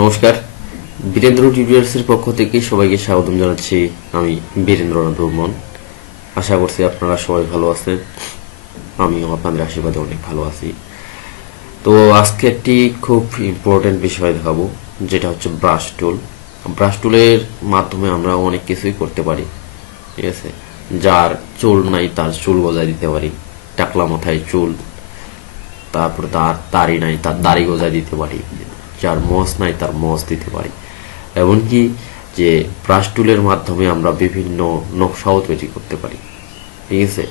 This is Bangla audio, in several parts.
নমস্কার, বীরেন্দ্র টিউটোরিয়ালসের পক্ষ থেকে সবাইকে স্বাগতম জানাচ্ছি। আমি বীরেন্দ্রনাথ বর্মন। আশা করছি আপনারা সবাই ভালো আছেন। আমিও আপনাদের আশীর্বাদে অনেক ভালো আছি। তো আজকে একটি খুব ইম্পর্টেন্ট বিষয় দেখাবো, যেটা হচ্ছে ব্রাশ টুল। ব্রাশ টুলের মাধ্যমে আমরা অনেক কিছুই করতে পারি, ঠিক আছে। যার চুল নাই তার চুল গজায় দিতে পারি, টাকলা মাথায় চুল, তারপরে তার দাড়ি নাই তার দাড়ি গজায় দিতে পারি, যার মোচ নাই তার মোচ দিতে পারি। এমনকি যে ব্রাশ টুলের মাধ্যমে আমরা বিভিন্ন নকশাও তৈরি করতে পারি, ঠিক আছে।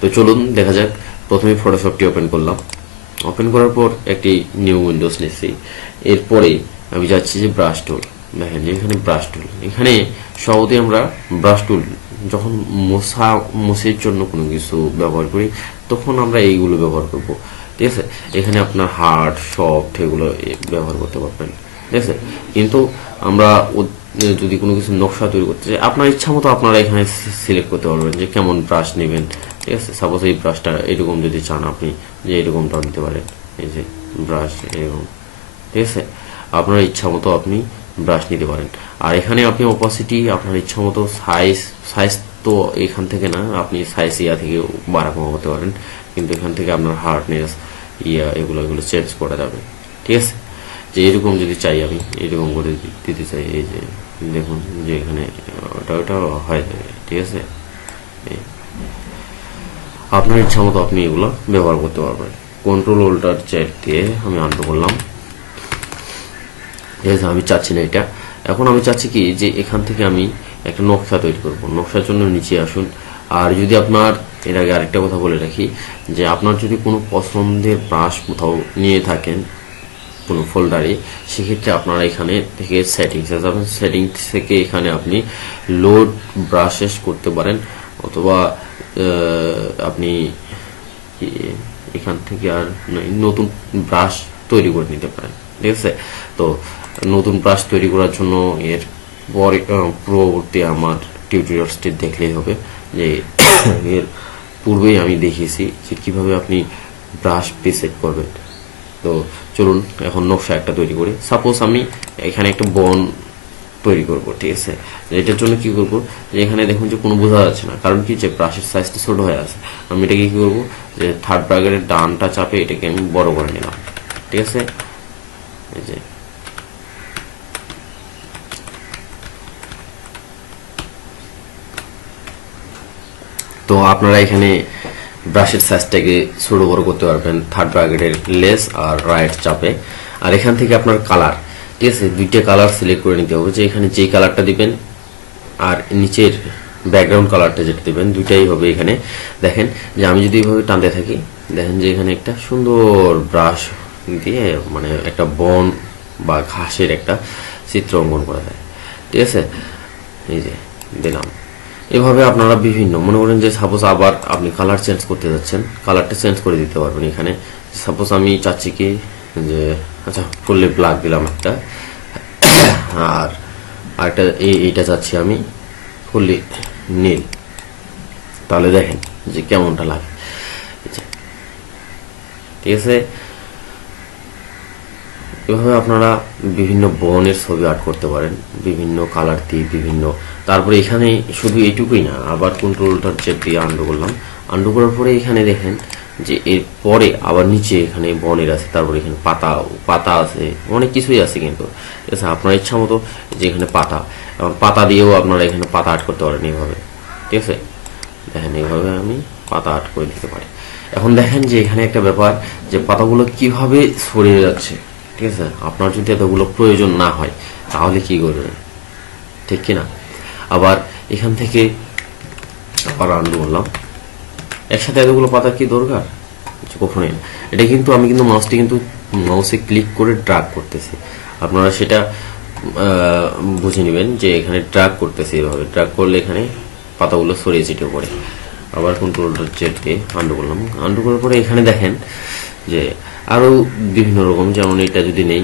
তো চলুন দেখা যাক। প্রথমে ফটোশপটি ওপেন করলাম। ওপেন করার পর একটি নিউ উইন্ডোজ নিচ্ছি। এরপরে আমি যাচ্ছি যে ব্রাশ টুল। দেখেন যে এখানে ব্রাশ টুল, এখানে সহজে আমরা ব্রাশ টুল যখন মোছের জন্য কোনো কিছু ব্যবহার করি তখন আমরা এইগুলো ব্যবহার করব, ঠিক আছে। এখানে আপনার হার্ড সফট এগুলো ব্যবহার করতে পারবেন, ঠিক আছে। কিন্তু আমরা যদি কোনো কিছু নকশা তৈরি করতে চাই, আপনার ইচ্ছা মতো আপনারা এখানে সিলেক্ট করতে পারবেন যে কেমন ব্রাশ নেবেন, ঠিক আছে। সাপোজ এই ব্রাশটা এরকম যদি চান আপনি, যে এরকমটাও নিতে পারেন, এই যে ব্রাশ এরকম, ঠিক আছে। আপনার ইচ্ছা মতো আপনি ব্রাশ নিতে পারেন। আর এখানে আপনি অপাসিটি আপনার ইচ্ছা মতো সাইজ তো এখান থেকে না, আপনি সাইজ ইয়া থেকে বাড়া কমা করতে পারেন, কিন্তু এখান থেকে আপনার হার্ডনেস এগুলো চেঞ্জ করা যাবে, ঠিক আছে। যে এরকম যদি চাই আমি এরকম করে দিতে চাই, এই যে দেখুন যে এখানে ওটা হয়ে যাবে, ঠিক আছে। আপনার ইচ্ছা মতো আপনি এগুলো ব্যবহার করতে পারবেন। কন্ট্রোল অল্টার জ্যাড দিয়ে আমি আনডু করলাম। ঠিক আছে, আমি চাচ্ছি না এটা। এখন আমি চাচ্ছি কি যে এখান থেকে আমি একটা নকশা তৈরি করব। নকশার জন্য নিচে আসুন। আর যদি আপনার, এর আগে আরেকটা কথা বলে রাখি, যে আপনার যদি কোনো পছন্দের ব্রাশ কোথাও নিয়ে থাকেন কোনো ফোল্ডারে, সেক্ষেত্রে আপনারা এখানে থেকে সেটিংসে যাবেন। সেটিংস থেকে এখানে আপনি লোড ব্রাশেস করতে পারেন, অথবা আপনি এখান থেকে আর নতুন ব্রাশ তৈরি করে নিতে পারেন, ঠিক আছে। তো নতুন ব্রাশ তৈরি করার জন্য এর পূর্ববর্তী আমার টিউটোরিয়ালসটি দেখলেই হবে, যে এর পূর্বেই আমি দেখিয়েছি যে কিভাবে আপনি ব্রাশ প্রিসেট করবেন। তো চলুন এখন নকশা একটা তৈরি করি। সাপোজ আমি এখানে একটা বন তৈরি করব, ঠিক আছে। এটার জন্য কি করব, যে এখানে দেখুন যে কোনো বোঝা যাচ্ছে না, কারণ কি যে ব্রাশের সাইজটা ছোট হয়ে আছে। আমি এটাকে কি করব, যে থার্ড ব্র্যাকেটের ডানটা চাপে এটাকে আমি বড় করে নিলাম, ঠিক আছে। এই যে তো আপনারা এখানে ব্রাশের সাইজটাকে ছোট বড় করতে পারবেন থার্ড ব্র্যাকেটের লেস আর রাইট চাপে। আর এখান থেকে আপনার কালার, ঠিক আছে, দুইটা কালার সিলেক্ট করে নিতে হবে, যে এখানে যেই কালারটা দিবেন আর নিচের ব্যাকগ্রাউন্ড কালারটা যেটা দিবেন দুইটাই হবে। এখানে দেখেন যে আমি যদি এইভাবে টানতে থাকি, দেখেন যে এখানে একটা সুন্দর ব্রাশ দিয়ে মানে একটা বন বা ঘাসের একটা চিত্র অঙ্কন করা যায়, ঠিক আছে। এই যে দিলাম। এভাবে আপনারা বিভিন্ন, মনে করেন যে সাপোজ আবার আপনি কালার চেঞ্জ করতে যাচ্ছেন, কালারটা চেঞ্জ করে দিতে পারবেন এখানে। সাপোজ আমি চাচ্ছি কি যে আচ্ছা ফুললি ব্ল্যাক দিলাম একটা, আর আরেকটা এইটা চাচ্ছি আমি ফুললি নীল। তাহলে দেখেন যে কেমনটা লাগে, ঠিক আছে। এভাবে আপনারা বিভিন্ন বনের ছবি আর্ট করতে পারেন বিভিন্ন কালার দিয়ে বিভিন্ন। তারপরে এখানে শুধু এইটুকুই না, আবার কন্ট্রোলটার জেড দিয়ে আন্ডু করলাম। আন্ডু করার পরে এখানে দেখেন যে এর পরে আবার নিচে এখানে বনের আছে, তারপরে এখানে পাতা আছে, অনেক কিছুই আছে কিন্তু, ঠিক আছে। আপনার ইচ্ছা মতো যে এখানে পাতা দিয়েও আপনারা এখানে পাতা আর্ট করতে পারেন এইভাবে, ঠিক আছে। দেখেন এইভাবে আমি পাতা আর্ট করে দিতে পারি। এখন দেখেন যে এখানে একটা ব্যাপার, যে পাতাগুলো কিভাবে ছড়িয়ে যাচ্ছে, ঠিক আছে। আপনার যদি এতগুলো প্রয়োজন না হয় তাহলে কি করবেন, ঠিক কিনা। আবার এখান থেকে আবার আন্ডু করলাম। একসাথে এতগুলো পাতা কি দরকার, কখনোই না। এটা কিন্তু আমি কিন্তু মাউসে ক্লিক করে ড্রাগ করতেছি, আপনারা সেটা বুঝে নেবেন যে এখানে ড্রাগ করতেছি। এভাবে ড্রাগ করলে এখানে পাতাগুলো ছড়িয়ে ছিটিয়ে পড়ে। আবার কন্ট্রোল জেড দিয়ে আন্ডু করলাম। আন্ডু করার পরে এখানে দেখেন যে আরো বিভিন্ন রকম, যেমন এটা যদি নেই,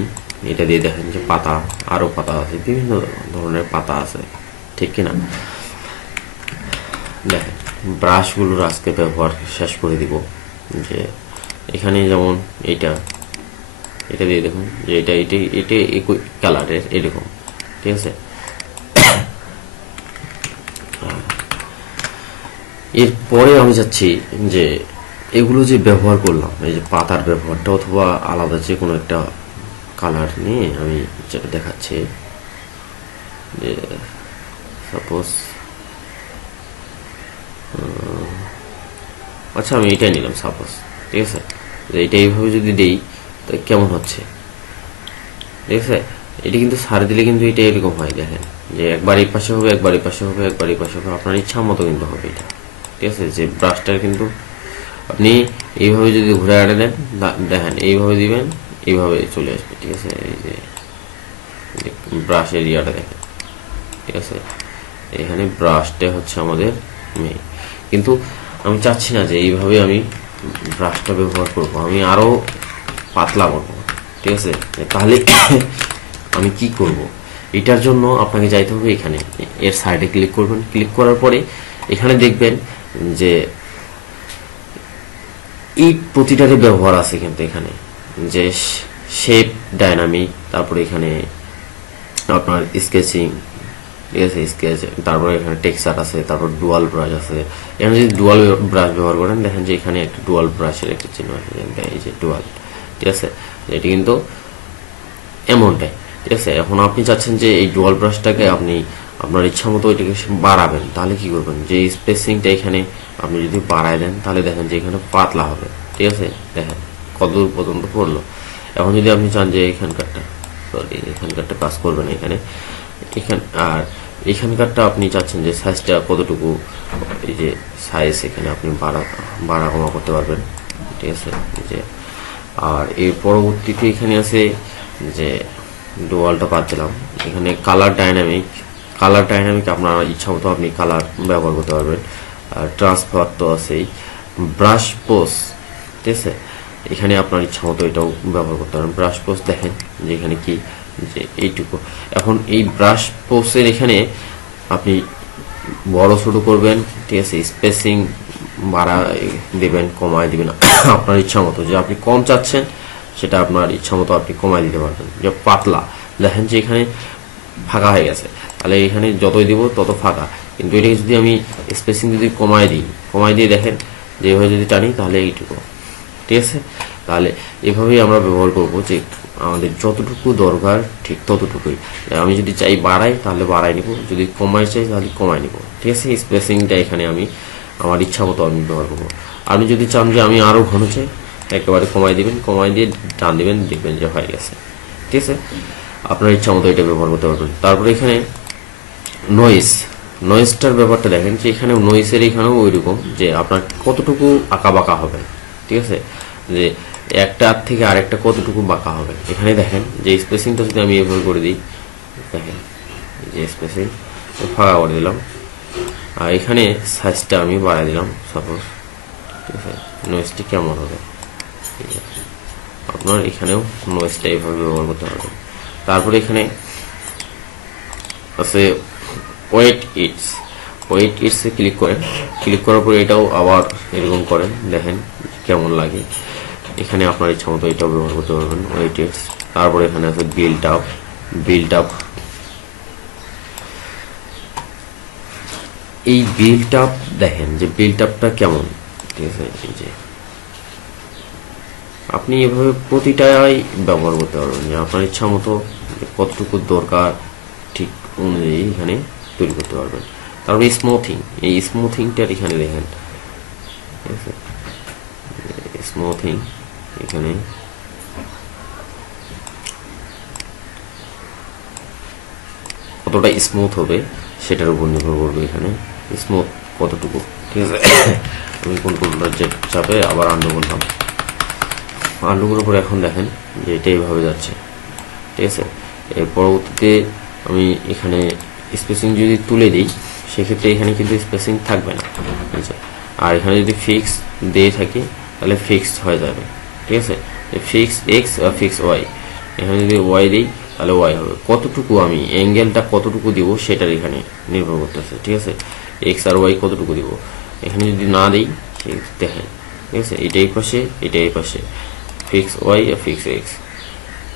এটা দিয়ে দেখেন যে পাতা, আরো পাতা আছে, বিভিন্ন ধরনের পাতা আছে, ঠিক কিনা। দেখেন ব্রাশগুলোর আজকে ব্যবহার শেষ করে দিব। যে এখানে যেমন এইটা এটা দিয়ে দেখুন যে এটা একই কালারের এরকম, ঠিক আছে। এরপরে আমি যাচ্ছি যে এগুলো যে ব্যবহার করলাম, এই যে পাতার ব্যবহারটা অথবা আলাদা যে কোনো একটা কালার নিয়ে আমি যেটা দেখাচ্ছি, যে সাপোজ আচ্ছা আমি এটাই নিলাম সাপোজ, ঠিক আছে। এটা এইভাবে যদি দেই তো কেমন হচ্ছে, ঠিক আছে। এটা কিন্তু সার দিলে কিন্তু এটা এরকম হয়, দেখেন যে একবার এই পাশে হবে, একবার এই পাশে হবে, একবার এই পাশে হবে, আপনার ইচ্ছা মতো কিন্তু হবে এটা, ঠিক আছে। যে ব্রাশটার কিন্তু আপনি এইভাবে যদি ঘুরে আড়ে দেন, দেখেন এইভাবে দিবেন, এইভাবে চলে আসবে, ঠিক আছে। এই যে ব্রাশ এরিয়াটা দেখেন, ঠিক আছে। এখানে ব্রাশটা হচ্ছে আমাদের মেইন, কিন্তু আমি চাচ্ছি না যে এইভাবে আমি ব্রাশটা ব্যবহার করব, আমি আরো পাতলা করব, ঠিক আছে। তাহলে আমি কি করব, এটার জন্য আপনাকে যাইতে হবে এখানে, এর সাইডে ক্লিক করবেন। ক্লিক করার পরে এখানে দেখবেন যে এই প্রতিটারই ব্যবহার আছে, কিন্তু এখানে যে শেপ ডাইনামিক, তারপরে এখানে আপনার স্কেচিং, ঠিক আছে, স্কেচ, তারপরে এখানে টেক্সচার আছে, তারপর ডুয়াল ব্রাশ আছে। এখানে যদি ডুয়াল ব্রাশ ব্যবহার করেন, দেখেন যে এখানে একটা ডুয়াল ব্রাশের একটা চিহ্ন আছে, এই যে ডুয়াল, ঠিক আছে। এটি কিন্তু এমনটাই, ঠিক আছে। এখন আপনি চাচ্ছেন যে এই ডুয়াল ব্রাশটাকে আপনি আপনার ইচ্ছা মতো ওইটাকে বাড়াবেন, তাহলে কি করবেন, যে স্পেসিংটা এখানে আপনি যদি বাড়ায় দেন, তাহলে দেখেন যে এখানে পাতলা হবে, ঠিক আছে। দেখেন কতদূর পর্যন্ত পড়লো। এখন যদি আপনি চান যে এখানকারটা কাজ করবেন এখানে, আর এখানকারটা আপনি চাচ্ছেন যে সাইজটা কতটুকু, এই যে সাইজ এখানে আপনি বাড়া কমা করতে পারবেন, ঠিক আছে। যে আর এর পরবর্তীতে এখানে আছে যে ডুয়ালটা বাদ দিলাম, এখানে কালার ডাইনামিক আপনার ইচ্ছা মতো আপনি কালার ব্যবহার করতে পারবেন। আর ট্রান্সফার তো আছেই, ব্রাশ পোজ, ঠিক আছে, এখানে আপনার ইচ্ছা মতো এটাও ব্যবহার করতে পারেন। ব্রাশ পোজ দেখেন যে এখানে কি, যে এইটুকু। এখন এই ব্রাশ পোজের এখানে আপনি বড় ছোট করবেন, ঠিক আছে, স্পেসিং বাড়া দিবেন, কমায় দিবেন আপনার ইচ্ছা মতো। যে আপনি কম চাচ্ছেন সেটা আপনার ইচ্ছা মতো আপনি কমায় দিতে পারবেন। যে পাতলা, দেখেন যে এখানে ফাঁকা হয়ে গেছে, তাহলে এখানে যতই দিব তত ফাঁকা, কিন্তু এটাকে যদি আমি স্পেসিং যদি কমায় দিয়ে দেখেন যে এভাবে যদি টানি তাহলে এইটুকু, ঠিক আছে। তাহলে এভাবেই আমরা ব্যবহার করব, যে আমাদের যতটুকু দরকার ঠিক ততটুকুই। আমি যদি চাই বাড়াই তাহলে বাড়াই নিব, যদি কমাই চাই তাহলে কমাই নিব, ঠিক আছে। স্পেসিংটা এখানে আমি আমার ইচ্ছা মতো আমি ব্যবহার করবো। আপনি যদি চান যে আমি আরো ঘন চাই, একেবারে কমাই দিবেন, কমাই দিয়ে টান দিবেন, দেখবেন যে হয়ে গেছে, ঠিক আছে। আপনার ইচ্ছা মতো এটা ব্যবহার করতে পারবেন। তারপরে এখানে নয়েজটার ব্যাপারটা দেখেন যে এখানে নয়েজের এখানেও ওইরকম, যে আপনার কতটুকু আঁকা বাঁকা হবে, ঠিক আছে, যে একটা থেকে আরেকটা কতটুকু বাঁকা হবে। এখানে দেখেন যে স্পেসিংটা যদি আমি এভাবে করে দিই, দেখেন যে স্পেসিং ফাঁকা করে দিলাম, আর এখানে সাইজটা আমি বাড়াই দিলাম সাপোজ, ঠিক আছে। নয়েজটি কেমন হবে, আপনার এখানেও নয়েজটা এইভাবে ব্যবহার করতে পারবেন। তারপরে এখানে আছে ওয়েট ইটসে ক্লিক করার পরে এটাও আবার এরকম করেন, দেখেন কেমন লাগে। এখানে আপনার ইচ্ছা মতো এটাও ব্যবহার করতে পারবেন, ওয়েট ইটস। তারপরে এখানে আছে বিল্ড আপ। এই বিল্ড আপ দেখেন যে বিল্ড আপটা কেমন, ঠিক আছে। এই যে আপনি এভাবে প্রতিটাই ব্যবহার করতে পারবেন, যে আপনার ইচ্ছা মতো কতটুকু দরকার ঠিক অনুযায়ী এখানে তৈরি করতে পারবেন। তারপরে এই স্মুথিংটার এখানে দেখেন, ঠিক আছে, স্মুথিং এখানে কতটা স্মুথ হবে সেটার উপর নির্ভর করবে, এখানে স্মুথ কতটুকু, ঠিক আছে। আমি কন্ট্রোলটা চাপে আবার আন্ডু করলাম, আন্ডু করার পর এখন দেখেন যে এটা এইভাবে যাচ্ছে, ঠিক আছে। এর পরবর্তীতে আমি এখানে স্পেসিং যদি তুলে দিই, সেক্ষেত্রে এখানে কিন্তু স্পেসিং থাকবে না, ঠিক আছে। আর এখানে যদি ফিক্স দিয়ে থাকি তাহলে ফিক্সড হয়ে যাবে, ঠিক আছে। ফিক্স এক্স আর ফিক্স ওয়াই, এখানে যদি ওয়াই দিই তাহলে ওয়াই হবে। কতটুকু আমি অ্যাঙ্গেলটা কতটুকু দিব সেটার এখানে নির্ভর করতেছে, ঠিক আছে। এক্স আর ওয়াই কতটুকু দিব, এখানে যদি না দিই দেখেন, ঠিক আছে, এটাই পাশে ফিক্স ওয়াই আর ফিক্স এক্স,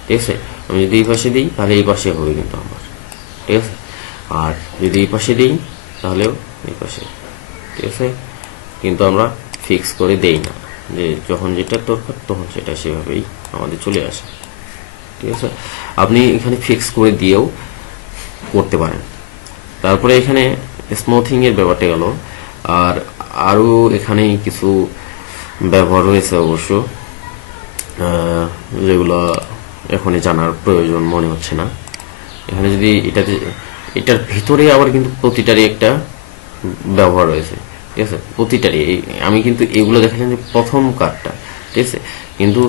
ঠিক আছে। আমি যদি এই পাশে দিই তাহলে এই পাশে হবে কিন্তু আমার, ঠিক আছে। আর যদি এই পাশে দিই তাহলেও এই পাশে, ঠিক আছে। কিন্তু আমরা ফিক্স করে দেই না, যে যখন যেটা দরকার তখন সেটা সেভাবেই আমাদের চলে আসে, ঠিক আছে। আপনি এখানে ফিক্স করে দিয়েও করতে পারেন। তারপরে এখানে স্মুথিং এর ব্যাপারটা গেল। আর আরও এখানে কিছু ব্যবহার রয়েছে অবশ্য, যেগুলো এখনই জানার প্রয়োজন মনে হচ্ছে না। এখানে যদি এটার ভিতরে আবার কিন্তু প্রতিটারই একটা ব্যবহার রয়েছে, ঠিক আছে। প্রতিটারই আমি কিন্তু এগুলো দেখাচ্ছি যে প্রথম কার্ডটা, ঠিক আছে। কিন্তু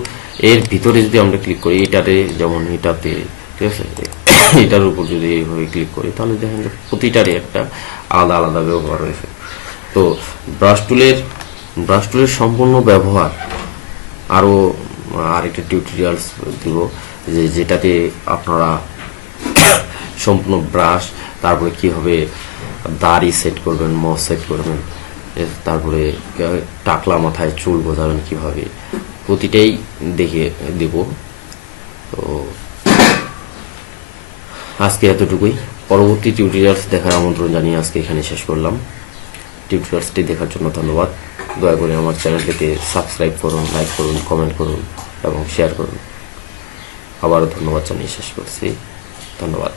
এর ভিতরে যদি আমরা ক্লিক করি, এটাতে যেমন এটাতে, ঠিক আছে, এটার উপর যদি এইভাবে ক্লিক করি তাহলে দেখেন যে প্রতিটারই একটা আলাদা আলাদা ব্যবহার রয়েছে। তো ব্রাশ টুলের সম্পূর্ণ ব্যবহার আরও আরেকটা টিউটোরিয়ালস দিব, যেটাতে আপনারা সম্পূর্ণ ব্রাশ, তারপরে কিভাবে দাড়ি সেট করবেন, মস সেট করবেন, তারপরে টাকলা মাথায় চুল বোঝাবেন কিভাবে, প্রতিটাই দেখে দেব। তো আজকে এতটুকুই। পরবর্তী টিউটোরিয়ালস দেখার আমন্ত্রণ জানিয়ে আজকে এখানে শেষ করলাম। টিউটোরিয়ালসটি দেখার জন্য ধন্যবাদ। দয়া করে আমার চ্যানেলটিকে সাবস্ক্রাইব করুন, লাইক করুন, কমেন্ট করুন এবং শেয়ার করুন। আবারও ধন্যবাদ জানিয়ে শেষ করছি। ধন্যবাদ।